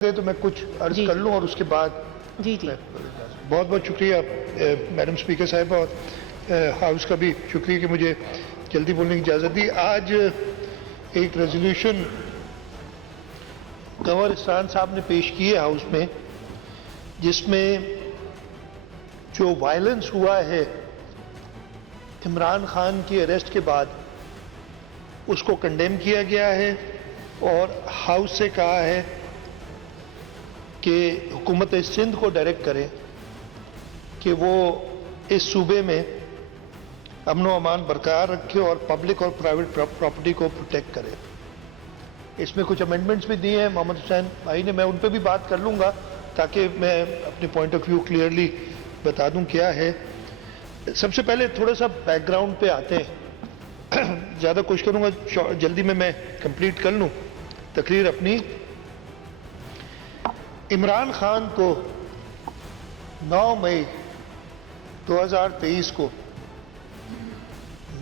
तो मैं कुछ अर्ज कर लूं और उसके बाद जी जी बहुत बहुत शुक्रिया मैडम स्पीकर साहिबा और हाउस का भी शुक्रिया कि मुझे जल्दी बोलने की इजाज़त दी। आज एक रेजोल्यूशन गवर्नर इरफान साहब ने पेश की है हाउस में, जिसमें जो वायलेंस हुआ है इमरान खान की अरेस्ट के बाद उसको कंडेम किया गया है और हाउस से कहा है कि हुकूमत सिंध को डायरेक्ट करें कि वो इस सूबे में अमन व अमान बरकरार रखे और पब्लिक और प्राइवेट प्रॉपर्टी को प्रोटेक्ट करे। इसमें कुछ अमेंडमेंट्स भी दिए हैं मोहम्मद हुसैन भाई ने, मैं उन पर भी बात कर लूँगा ताकि मैं अपने पॉइंट ऑफ व्यू क्लियरली बता दूं क्या है। सबसे पहले थोड़ा सा बैकग्राउंड पे आते हैं, ज़्यादा कोशिश करूँगा जल्दी में मैं कंप्लीट कर लूँ तकरीर अपनी। इमरान खान को 9 मई 2023 को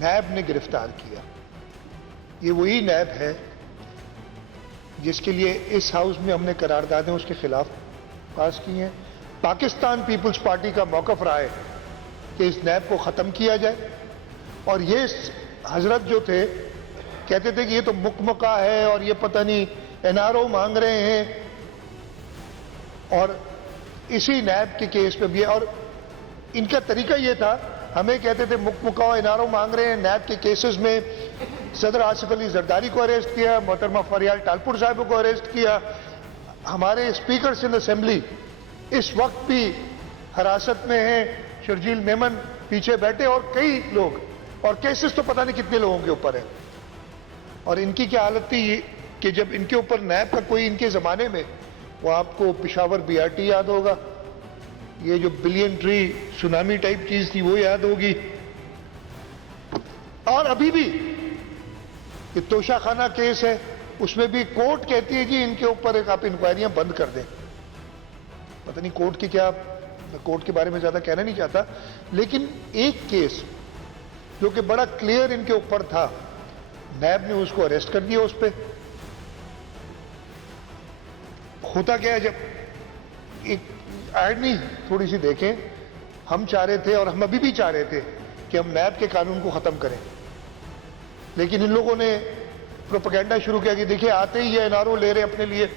नैब ने गिरफ्तार किया। ये वही नैब है जिसके लिए इस हाउस में हमने करारदादें उसके खिलाफ पास की हैं। पाकिस्तान पीपल्स पार्टी का मौक़िफ़ रहा है कि इस नैब को ख़त्म किया जाए, और ये हजरत जो थे कहते थे कि ये तो मुकमका है और ये पता नहीं NRO मांग रहे हैं, और इसी नैब के केस पे भी है। और इनका तरीका ये था, हमें कहते थे मुकमका NRO मांग रहे हैं, नैब के केसेस में सदर आसिफ अली जरदारी को अरेस्ट किया, मोहतरमा फरियाल टालपुर साहब को अरेस्ट किया, हमारे स्पीकर इन असेंबली इस वक्त भी हिरासत में हैं, शर्जील मेमन पीछे बैठे और कई लोग, और केसेस तो पता नहीं कितने लोगों के ऊपर है। और इनकी क्या हालत थी कि जब इनके ऊपर नैब का कोई, इनके ज़माने में वो आपको पिशावर BRT याद होगा, ये जो बिलियन ट्री सुनामी टाइप चीज थी वो याद होगी, और अभी भी ये तोशाखाना केस है उसमें भी कोर्ट कहती है जी इनके ऊपर एक आप इंक्वायरियां बंद कर दें। पता नहीं कोर्ट की क्या, मैं कोर्ट के बारे में ज्यादा कहना नहीं चाहता, लेकिन एक केस जो कि बड़ा क्लियर इनके ऊपर था, नैब ने उसको अरेस्ट कर दिया। उस पर होता क्या है, जब एक आयरनी थोड़ी सी देखें, हम चाह रहे थे और हम अभी भी चाह रहे थे कि हम नैब के कानून को खत्म करें, लेकिन इन लोगों ने प्रोपेगेंडा शुरू किया कि देखिए आते ही ये NRO ले रहे अपने लिए।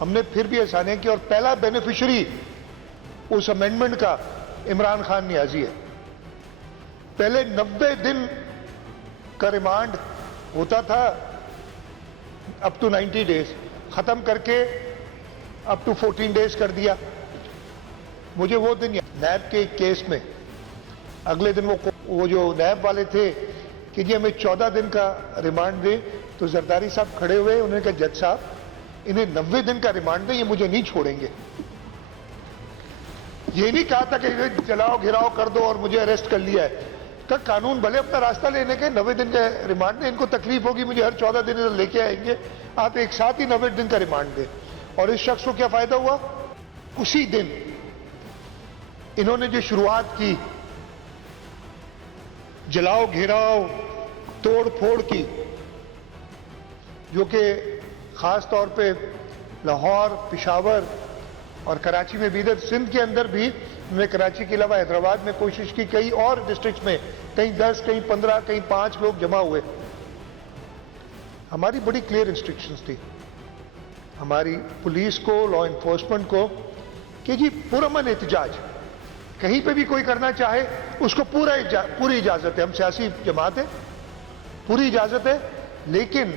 हमने फिर भी आसानियां की, और पहला बेनिफिशियरी उस अमेंडमेंट का इमरान खान नियाजी है। पहले 90 दिन का रिमांड होता था, अप टू 90 डेज, खत्म करके अप टू 14 डेज कर दिया। मुझे वो दिन नैब के केस में अगले दिन वो जो नैब वाले थे कि जी हमें 14 दिन का रिमांड दें, तो जरदारी साहब खड़े हुए, उन्होंने कहा जज साहब इन्हें 90 दिन का रिमांड दें, ये मुझे नहीं छोड़ेंगे। ये नहीं कहा था कि जलाओ घिराओ कर दो और मुझे अरेस्ट कर लिया है, का कानून भले अपना रास्ता लेने के 90 दिन का रिमांड दें, इनको तकलीफ होगी मुझे हर 14 दिन लेके आएंगे, आप एक साथ ही 90 दिन का रिमांड दें। और इस शख्स को क्या फायदा हुआ, उसी दिन इन्होंने जो शुरुआत की जलाओ घेराव तोड़ फोड़ की, जो कि खास तौर पे लाहौर, पिशावर और कराची में भी, इधर सिंध के अंदर भी उन्होंने कराची के अलावा हैदराबाद में कोशिश की, कई और डिस्ट्रिक्ट्स में कहीं 10 कहीं 15 कहीं 5 लोग जमा हुए। हमारी बड़ी क्लियर इंस्ट्रक्शंस थी हमारी पुलिस को, लॉ इन्फोर्समेंट को, कि जी पुरअमन एहतजाज कहीं पे भी कोई करना चाहे उसको पूरी इजाजत है, हम सियासी जमात है, पूरी इजाजत है, लेकिन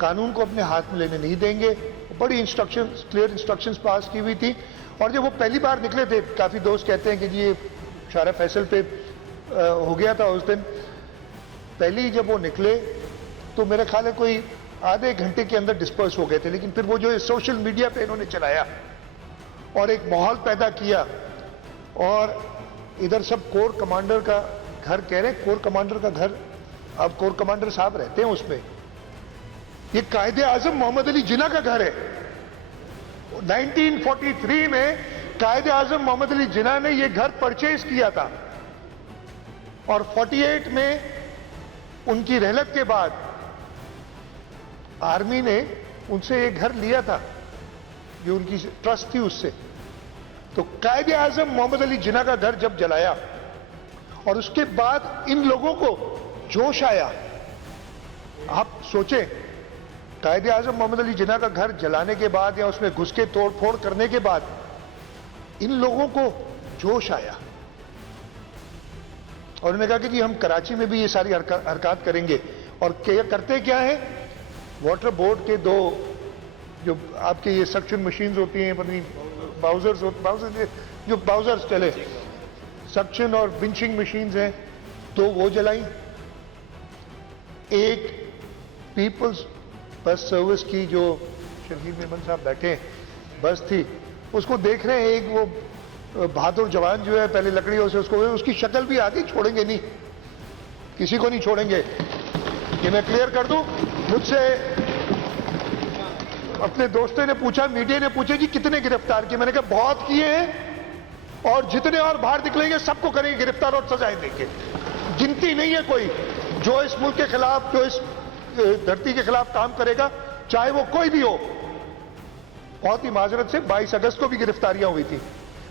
कानून को अपने हाथ में लेने नहीं देंगे। बड़ी इंस्ट्रक्शंस, क्लियर इंस्ट्रक्शंस पास की हुई थी। और जब वो पहली बार निकले थे, काफी दोस्त कहते हैं कि जी ये शारा फैसल पे हो गया था उस दिन, पहली जब वो निकले तो मेरा ख्याल है कोई आधे घंटे के अंदर डिस्पर्स हो गए थे, लेकिन फिर वो जो सोशल मीडिया पे इन्होंने चलाया और एक माहौल पैदा किया, और इधर सब कोर कमांडर का घर कह रहे, कोर कमांडर का घर, अब कोर कमांडर साहब रहते हैं उसमें, ये कायदे आजम मोहम्मद अली जिन्ना का घर है। 1943 में कायदे आजम मोहम्मद अली जिन्ना ने ये घर परचेज किया था, और 48 में उनकी रहलत के बाद आर्मी ने उनसे ये घर लिया था। जो उनकी ट्रस्ट थी उससे। तो कायदे आजम मोहम्मद अली जिन्ना का घर जब जलाया और उसके बाद इन लोगों को जोश आया, आप सोचें, कायदे आजम मोहम्मद अली जिन्ना का घर जलाने के बाद या उसमें घुस के तोड़ फोड़ करने के बाद इन लोगों को जोश आया और उन्होंने कहा कि जी हम कराची में भी ये सारी हरकत करेंगे। और करते क्या है, वाटर बोर्ड के दो जो आपके ये सक्शन मशीन्स होती हैं, पता नहीं बाउजर्स जो बाउजर्स चले, सक्शन और बिंचिंग मशीन्स हैं, तो वो जलाई। एक पीपल्स बस सर्विस की जो शकील मेमन साहब बैठे बस थी, उसको देख रहे हैं, एक वो बहादुर जवान जो है पहले लकड़ियों से उसकी शक्ल भी आगे छोड़ेंगे नहीं, किसी को नहीं छोड़ेंगे। ये मैं क्लियर कर दूं, मुझसे अपने दोस्तों ने पूछा, मीडिया ने पूछा जी कितने गिरफ्तार किए, मैंने कहा बहुत किए हैं और जितने और बाहर निकलेंगे सबको करेंगे गिरफ्तार और सजाएं देंगे। गिनती नहीं है कोई जो इस मुल्क के खिलाफ, जो इस धरती के खिलाफ काम करेगा, चाहे वो कोई भी हो। बहुत ही माजरत से 22 अगस्त को भी गिरफ्तारियां हुई थी।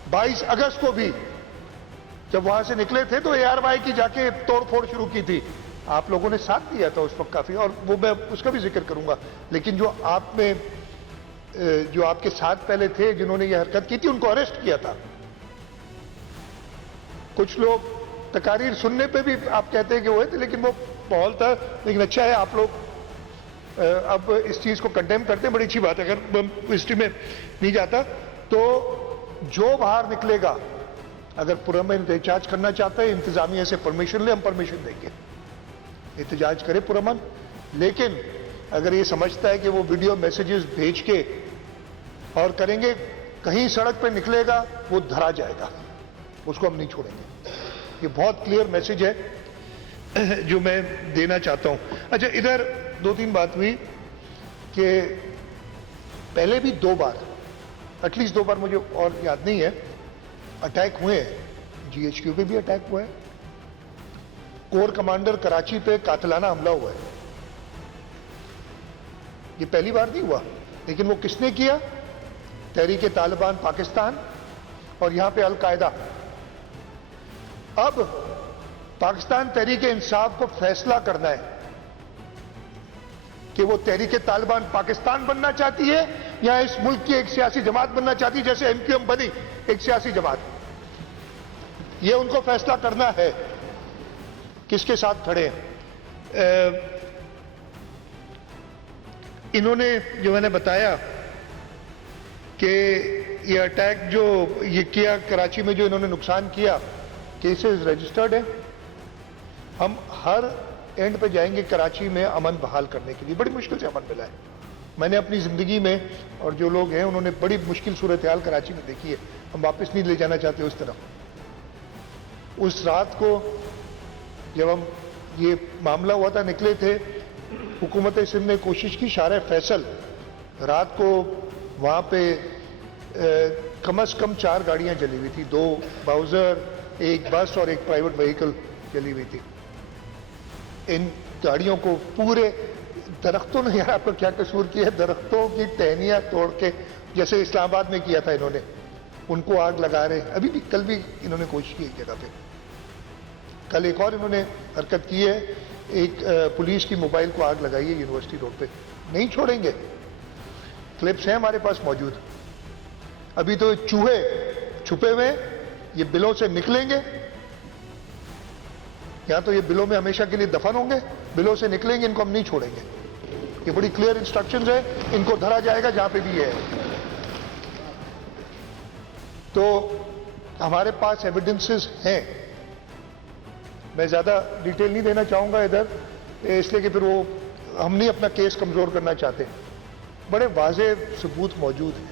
22 अगस्त को भी जब वहां से निकले थे तो ARY की जाके तोड़फोड़ शुरू की थी, आप लोगों ने साथ दिया था उस वक्त काफी, और वो मैं उसका भी जिक्र करूंगा। लेकिन जो आप में जो आपके साथ पहले थे जिन्होंने ये हरकत की थी, उनको अरेस्ट किया था। कुछ लोग तकारीर सुनने पे भी आप कहते हैं कि हुए थे, लेकिन वो माहौल था। लेकिन अच्छा है आप लोग अब इस चीज को कंडेम करते हैं, बड़ी अच्छी बात है। अगर हिस्ट्री में नहीं जाता तो जो बाहर निकलेगा, अगर पुरअमन एहतजाज करना चाहता है, इंतजामिया से परमिशन ले, हम परमिशन देंगे, एहतजाज करे पुरअमन। लेकिन अगर ये समझता है कि वो वीडियो मैसेजेस भेज के और करेंगे, कहीं सड़क पे निकलेगा वो धरा जाएगा, उसको हम नहीं छोड़ेंगे। ये बहुत क्लियर मैसेज है जो मैं देना चाहता हूं। अच्छा, इधर 2-3 बात हुई कि पहले भी 2 बार, एटलीस्ट 2 बार, मुझे और याद नहीं है, अटैक हुए हैं। GHQ पे भी अटैक हुआ है, कोर कमांडर कराची पे कातिलाना हमला हुआ है। ये पहली बार नहीं हुआ, लेकिन वो किसने किया? तहरीक तालिबान पाकिस्तान और यहां पे अल-कायदा। अब पाकिस्तान तहरीक इंसाफ को फैसला करना है कि वो तहरीक तालिबान पाकिस्तान बनना चाहती है या इस मुल्क की एक सियासी जमात बनना चाहती है, जैसे MQM बनी एक सियासी जमात। ये उनको फैसला करना है किसके साथ खड़े हैं। इन्होंने जो मैंने बताया कि ये अटैक जो ये किया कराची में, जो इन्होंने नुकसान किया, केसेस रजिस्टर्ड है। हम हर एंड पे जाएंगे कराची में अमन बहाल करने के लिए। बड़ी मुश्किल से अमन मिला है, मैंने अपनी जिंदगी में, और जो लोग हैं उन्होंने बड़ी मुश्किल सूरत हाल कराची में देखी है। हम वापस नहीं ले जाना चाहते उस तरफ। उस रात को जब हम ये मामला हुआ था, निकले थे, हुकूमत सिंध ने कोशिश की, शार फैसल रात को वहां पे कम से कम 4 गाड़ियां जली हुई थी, 2 बाउजर, 1 बस और 1 प्राइवेट व्हीकल जली हुई थी। इन गाड़ियों को पूरे दरख्तों ने, यार आपका क्या कसूर किया है, दरख्तों की टहनियां तोड़ के, जैसे इस्लामाबाद में किया था इन्होंने, उनको आग लगा रहे। अभी भी, कल भी इन्होंने कोशिश की एक जगह पे। कल एक और इन्होंने हरकत की है, एक पुलिस की मोबाइल को आग लगाई है यूनिवर्सिटी रोड पे। नहीं छोड़ेंगे, क्लिप्स हैं हमारे पास मौजूद। अभी तो चूहे छुपे हुए, ये बिलों से निकलेंगे, या तो ये बिलों में हमेशा के लिए दफन होंगे, बिलों से निकलेंगे, इनको हम नहीं छोड़ेंगे। ये बड़ी क्लियर इंस्ट्रक्शंस है, इनको धरा जाएगा जहां पे भी है। तो हमारे पास एविडेंसेस हैं, मैं ज्यादा डिटेल नहीं देना चाहूंगा इधर, इसलिए कि फिर वो हम नहीं अपना केस कमजोर करना चाहते। बड़े वाज़ेह सबूत मौजूद हैं।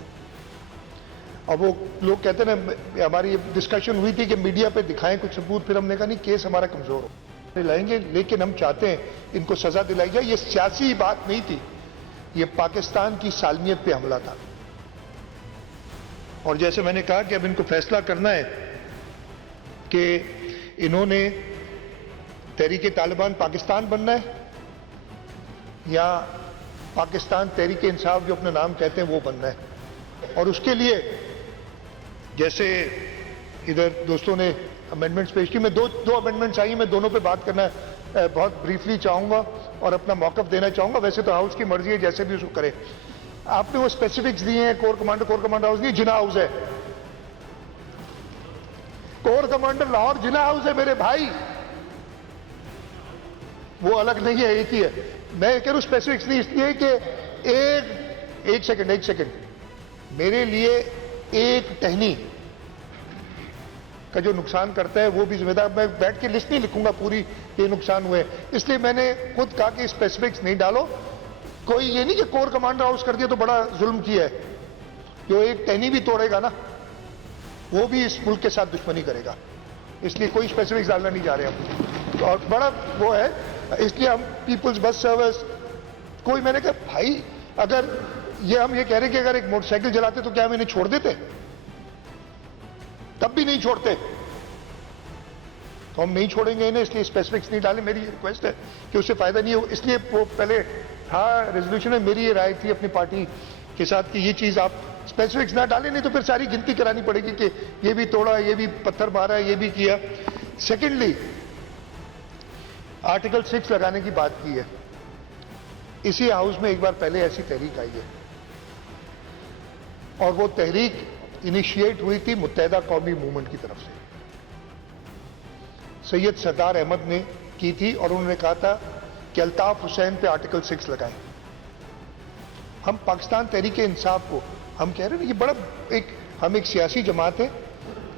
अब वो लोग कहते हैं ना, हमारी डिस्कशन हुई थी कि मीडिया पे दिखाएं कुछ सबूत, फिर हमने कहा नहीं, केस हमारा कमजोर हो लाएंगे, लेकिन हम चाहते हैं इनको सजा दिलाई जाए। ये सियासी बात नहीं थी, ये पाकिस्तान की सालमियत पे हमला था। और जैसे मैंने कहा कि अब इनको फैसला करना है कि इन्होंने तहरीक तालिबान पाकिस्तान बनना है या पाकिस्तान तहरीक इंसाफ जो अपना नाम कहते हैं वो बनना है। और उसके लिए जैसे इधर दोस्तों ने अमेंडमेंट्स पेश की, मैं दो अमेंडमेंट्स आई, मैं दोनों पे बात करना बहुत ब्रीफली चाहूंगा और अपना मौकफ देना चाहूंगा। वैसे तो हाउस की मर्जी है जैसे भी उसको करे। आपने वो स्पेसिफिक्स दिए हैं, कोर कमांडर हाउस नहीं, जिना हाउस है। कोर कमांडर लाहौर जिना हाउस है मेरे भाई, वो अलग नहीं है, एक ही है। मैं कह रहा हूं स्पेसिफिक्स नहीं, इसलिए कि एक सेकंड मेरे लिए एक टहनी का जो नुकसान करता है वो भी जिम्मेदार। मैं बैठ के लिस्ट नहीं लिखूंगा पूरी ये नुकसान हुए, इसलिए मैंने खुद कहा कि स्पेसिफिक्स नहीं डालो। कोई ये नहीं कि कोर कमांडर हाउस कर दिया तो बड़ा जुल्म किया है, जो एक टहनी भी तोड़ेगा ना वो भी इस मुल्क के साथ दुश्मनी करेगा, इसलिए कोई स्पेसिफिक्स डालना नहीं जा रहे हम। तो और बड़ा वो है, इसलिए हम पीपुल्स बस सर्विस कोई, मैंने कहा भाई अगर हम ये कह रहे कि अगर एक मोटरसाइकिल चलाते तो क्या हम इन्हें छोड़ देते? तब भी नहीं छोड़ते, तो हम नहीं छोड़ेंगे इन्हें, इसलिए स्पेसिफिक्स नहीं डाले। मेरी रिक्वेस्ट है कि उससे फायदा नहीं हो, इसलिए वो पहले था रेजोल्यूशन में मेरी ये राय थी अपनी पार्टी के साथ कि ये चीज आप स्पेसिफिक्स ना डालें, नहीं तो फिर सारी गिनती करानी पड़ेगी कि ये भी तोड़ा, ये भी पत्थर मारा, ये भी किया। सेकेंडली, आर्टिकल 6 लगाने की बात की है। इसी हाउस में एक बार पहले ऐसी तहरीक आई है और वो तहरीक इनिशिएट हुई थी मुत्तहिदा कौमी मूवमेंट की तरफ से। सैयद सरदार अहमद ने की थी और उन्होंने कहा था कि अल्ताफ हुसैन पे आर्टिकल 6 लगाएं। हम पाकिस्तान तहरीक इंसाफ को हम कह रहे हैं, ये बड़ा हम एक सियासी जमात है,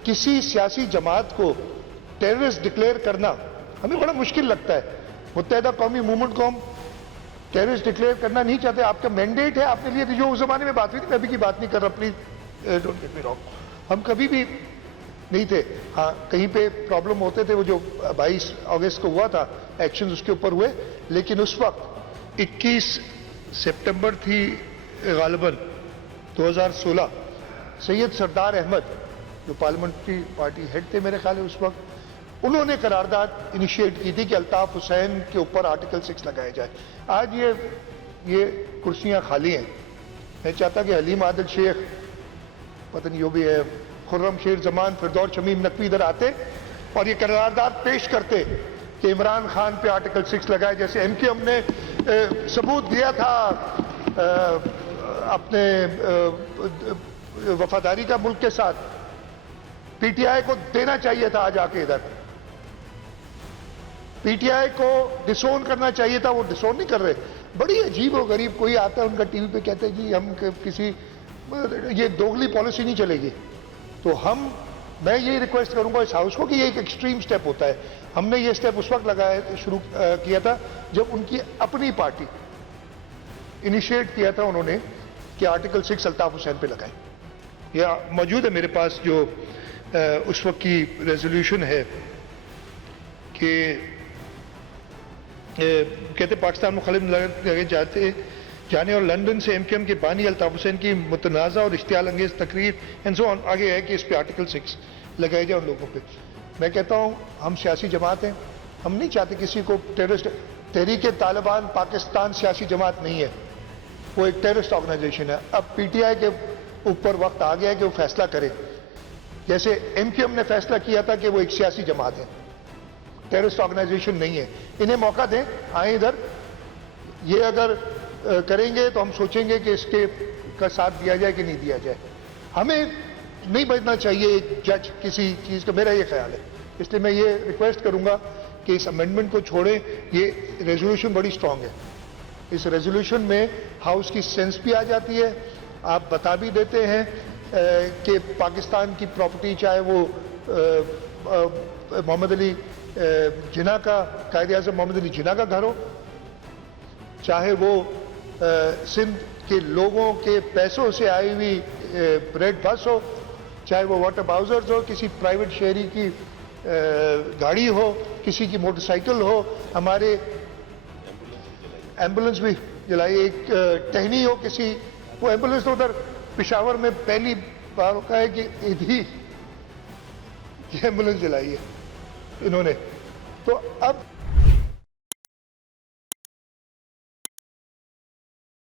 किसी सियासी जमात को टेररिस्ट डिक्लेयर करना हमें बड़ा मुश्किल लगता है। मुत्तहिदा कौमी मूवमेंट को हम टेररिस्ट डिक्लेयर करना नहीं चाहते, आपका मैंडेट है, आपने लिए जो उस जमाने में बात हुई थी, मैं अभी की बात नहीं कर रहा, please don't get me wrong, हम कभी भी नहीं थे। हाँ, कहीं पे प्रॉब्लम होते थे, वो जो 22 अगस्त को हुआ था एक्शन उसके ऊपर हुए, लेकिन उस वक्त 21 सितंबर थी गालिबन 2016, सैयद सरदार अहमद जो पार्लियामेंट्री पार्टी हेड थे मेरे ख्याल है उस वक्त, उन्होंने करारदाद इनिशिएट की थी कि अल्ताफ हुसैन के ऊपर आर्टिकल 6 लगाया जाए। आज ये कुर्सियां खाली हैं, मैं चाहता कि हलीम आदिल शेख, पता नहीं जो भी है, खुर्रम शेर जमान, फिरदौर शमीम नकवी इधर आते और ये करारदाद पेश करते कि इमरान खान पे आर्टिकल 6 लगाए, जैसे एमक्यूएम ने सबूत दिया था अपने वफादारी का मुल्क के साथ, पीटीआई को देना चाहिए था आज आके इधर, पीटीआई को डिसोन करना चाहिए था, वो डिसोन नहीं कर रहे। बड़ी अजीब और गरीब, कोई आता है उनका टीवी पे कहते हैं जी हम किसी, ये दोगली पॉलिसी नहीं चलेगी। तो मैं ये रिक्वेस्ट करूंगा इस हाउस को कि ये एक एक्सट्रीम स्टेप होता है। हमने ये स्टेप उस वक्त शुरू किया था जब उनकी अपनी पार्टी इनिशिएट किया था उन्होंने कि आर्टिकल 6 अल्ताफ हुसैन पे लगाए। यह मौजूद है मेरे पास जो उस वक्त की रेजोल्यूशन है कि कहते पाकिस्तान मुखालिफ लगे जाने और लंदन से एमक्यूएम के बानी अल्ताफ हुसैन की मुतनाज़ा और इश्तियाल अंगेज तकरीर एंड सो ऑन आगे है कि इस पे आर्टिकल 6 लगाए जाए उन लोगों पे। मैं कहता हूं हम सियासी जमात हैं, हम नहीं चाहते किसी को टेररिस्ट। तहरीक तालिबान पाकिस्तान सियासी जमात नहीं है, वो एक टेररिस्ट ऑर्गेनाइजेशन है। अब पीटीआई के ऊपर वक्त आ गया है कि वो फैसला करे, जैसे एमक्यूएम ने फैसला किया था कि वो एक सियासी जमात है, टेररिस्ट ऑर्गेनाइजेशन नहीं है। इन्हें मौका दें, आए इधर, ये अगर करेंगे तो हम सोचेंगे कि इसके का साथ दिया जाए कि नहीं दिया जाए। हमें नहीं बचना चाहिए एक जज किसी चीज का, मेरा ये ख्याल है। इसलिए मैं ये रिक्वेस्ट करूंगा कि इस अमेंडमेंट को छोड़ें। ये रेजोल्यूशन बड़ी स्ट्रांग है, इस रेजोल्यूशन में हाउस की सेंस भी आ जाती है, आप बता भी देते हैं कि पाकिस्तान की प्रॉपर्टी, चाहे वो मोहम्मद अली जिन्ना का, कायदे आज़म मोहम्मद अली जिन्ना का घर हो, चाहे वो सिंध के लोगों के पैसों से आई हुई ब्रेड बस हो, चाहे वो वाटर बाउजर्स हो, किसी प्राइवेट शहरी की गाड़ी हो, किसी की मोटरसाइकिल हो, हमारे एम्बुलेंस भी जलाई, एक टहनी हो किसी, वो एम्बुलेंस तो उधर पेशावर में पहली बार होता है कि एम्बुलेंस जलाई है इन्होंने। तो अब